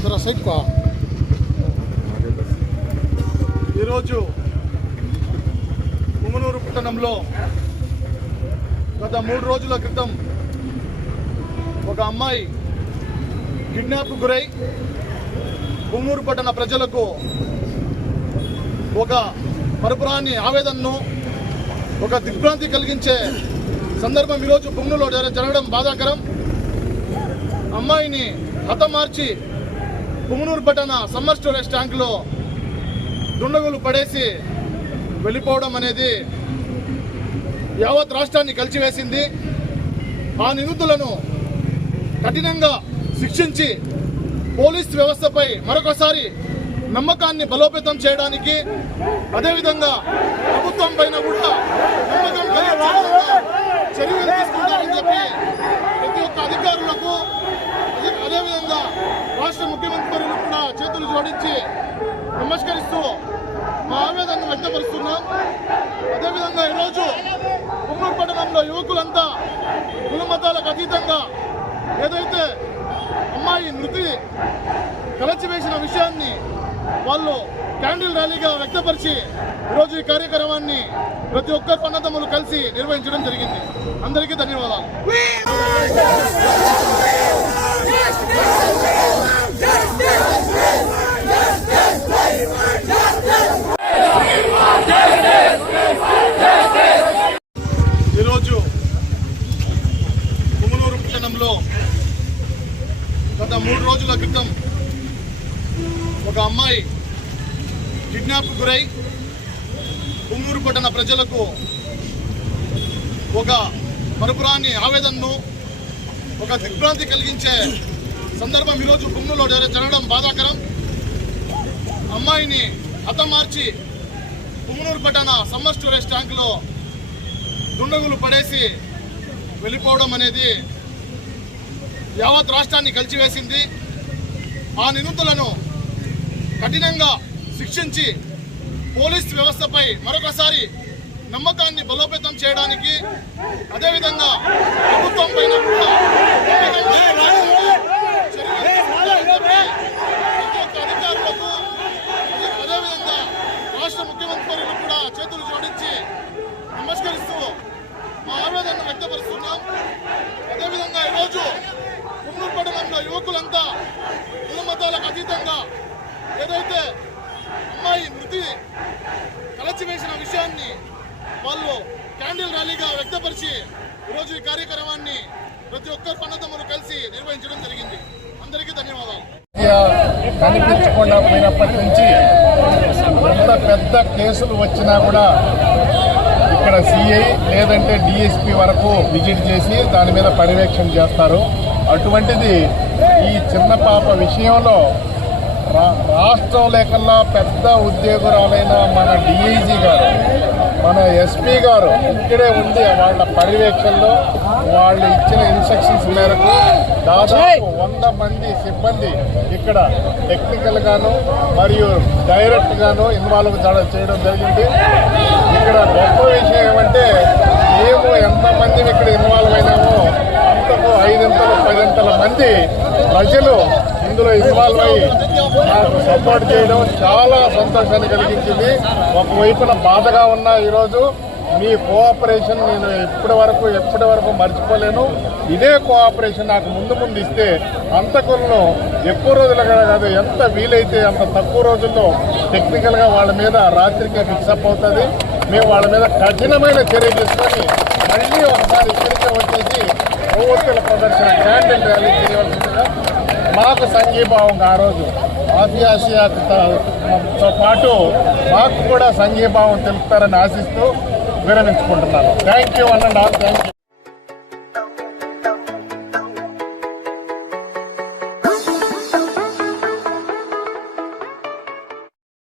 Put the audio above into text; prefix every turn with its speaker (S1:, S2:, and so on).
S1: జరా సైడ్ కో ఈరోజు పుంగనూరు పట్టణంలో గత మూడు రోజుల క్రితం ఒక అమ్మాయి కిడ్నాప్ గురై పుంగనూరు పట్టణ ప్రజలకు ఒక పరపురాన్ని ఆవేదనను ఒక దిగ్భ్రాంతి కలిగించే సందర్భం ఈరోజు పుంగనూరులో జరగడం బాధాకరం. అమ్మాయిని హతమార్చి పుంగనూరు పట్టణ సమ్మర్ స్టోరేజ్ ట్యాంకులో దుండగులు పడేసి వెళ్ళిపోవడం అనేది యావత్ రాష్ట్రాన్ని కలిచివేసింది ఆ నిందితులను కఠినంగా శిక్షించి పోలీస్ వ్యవస్థపై మరొకసారి నమ్మకాన్ని బలోపేతం చేయడానికి అదేవిధంగా ప్రభుత్వం పైన కూడా నమ్మకం చర్యలు తీసుకుంటారని చెప్పి ప్రతి ఒక్క అధికారులకు అదేవిధంగా రాష్ట్ర ముఖ్యమంత్రి కూడా చేతులు జోడించి నమస్కరిస్తూ మా ఆవేదనను వ్యక్తపరుస్తున్నాం. అదేవిధంగా ఈరోజు కుమ్మూరు పట్టణంలో యువకులంతా కుల మతాలకు అతీతంగా ఏదైతే అమ్మాయి మృతి కలచివేసిన విషయాన్ని వాళ్ళు క్యాండిల్ ర్యాలీగా వ్యక్తపరిచి ఈరోజు ఈ కార్యక్రమాన్ని ప్రతి ఒక్క పన్నతమ్ములు కలిసి నిర్వహించడం జరిగింది. అందరికీ ధన్యవాదాలు. ఈరోజు పుంగనూరు పట్టణంలో గత మూడు రోజుల క్రితం ఒక అమ్మాయి కిడ్నాప్ గురై పుంగనూరు పట్టణ ప్రజలకు ఒక మరుపురాని ఆవేదనను ఒక దిగ్భ్రాంతి కలిగించే సందర్భం ఈరోజు పుంగనూరులో జరగడం బాధాకరం. అమ్మాయిని హతమార్చి పుంగనూరు పట్టణ సమ్మర్ స్టోరేజ్ ట్యాంకులో దుండగులు పడేసి వెళ్ళిపోవడం అనేది యావత్ రాష్ట్రాన్ని కలిచివేసింది. ఆ నిందితులను కఠినంగా శిక్షించి పోలీస్ వ్యవస్థపై మరొకసారి నమ్మకాన్ని బలోపేతం చేయడానికి అదేవిధంగా ప్రభుత్వం పైన కూడా నమ్మకం కలిగించే విధంగా చర్యలు తీసుకుంటారని చెప్పి ప్రతి ఒక్క అధికారులకు అదే- అదేవిధంగా రాష్ట్ర ముఖ్యమంత్రి వర్యులు కూడా చేతులు జోడించి నమస్కరిస్తూ మా ఆవేదనను వ్యక్తపరుస్తున్నాం అదేవిధంగా ఈరోజు కుమ్మూరు పట్టణంలో యువకులంతా కుల మతాలకు అతీతంగా ఏదైతే అమ్మాయి మృతి కలచివేసిన విషయాన్ని వాళ్ళు క్యాండిల్ ర్యాలీగా వ్యక్తపరిచి ఈరోజు ఈ కార్యక్రమాన్ని ప్రతి ఒక్కరు పన్నదమ్ములు కలిసి నిర్వహించడం జరిగింది. అందరికీ ధన్యవాదాలు.
S2: కనిపించకుండా పోయినప్పటి నుంచి ఎంత పెద్ద కేసులు వచ్చినా కూడా ఇక్కడ సిఐ లేదంటే డిఎస్పీ వరకు విజిట్ చేసి దాని మీద పర్యవేక్షణ చేస్తారు. అటువంటిది ఈ చిన్న పాప విషయంలో రాష్ట్రం లేకల్లా పెద్ద ఉద్యోగురాలైన మన డిఐజీ గారు మన ఎస్పీ గారు ఇక్కడే ఉండి వాళ్ళ పర్యవేక్షణలో వాళ్ళు ఇచ్చిన ఇన్స్ట్రక్షన్స్ మేరకు దాదాపు వంద మంది సిబ్బంది ఇక్కడ టెక్నికల్ గాను మరియు డైరెక్ట్ గాను ఇన్వాల్వ్ చేయడం జరిగింది. ఇక్కడ గొప్ప విషయం ఏమంటే మేము ఎంతమంది ఇక్కడ ఇన్వాల్వ్ అయినామో అంతకు ఐదింతలు పదింతల మంది ప్రజలు అందులో ఇన్వాల్వ్ అయ్యి నాకు సపోర్ట్ చేయడం చాలా సంతోషాన్ని కలిగించింది. ఒకవైపున బాధగా ఉన్నా ఈరోజు మీ కోఆపరేషన్ నేను ఇప్పటి వరకు ఎప్పటి వరకు మర్చిపోలేను. ఇదే కోఆపరేషన్ నాకు ముందు ముందు ఇస్తే అంతకులను ఎక్కువ రోజులు కాదు ఎంత వీలైతే అంత తక్కువ రోజుల్లో టెక్నికల్గా వాళ్ళ మీద రాత్రికే ఫిక్సప్ అవుతుంది. మేము వాళ్ళ మీద కఠినమైన చర్య తీసుకొని మళ్ళీ ఒకసారి ఇక్కడికే వచ్చేసి కొవ్వొత్తుల ప్రదర్శన క్యాండిల్ ర్యాలీ చేయవలసిందిగా మాకు సంఘీభావం ఆ రోజు. ఆసియాసియాతో పాటు మాకు కూడా సంఘీభావం తెలుపుతారని ఆశిస్తూ విరమించుకుంటున్నాను. థ్యాంక్ యూ అన్న థ్యాంక్ యూ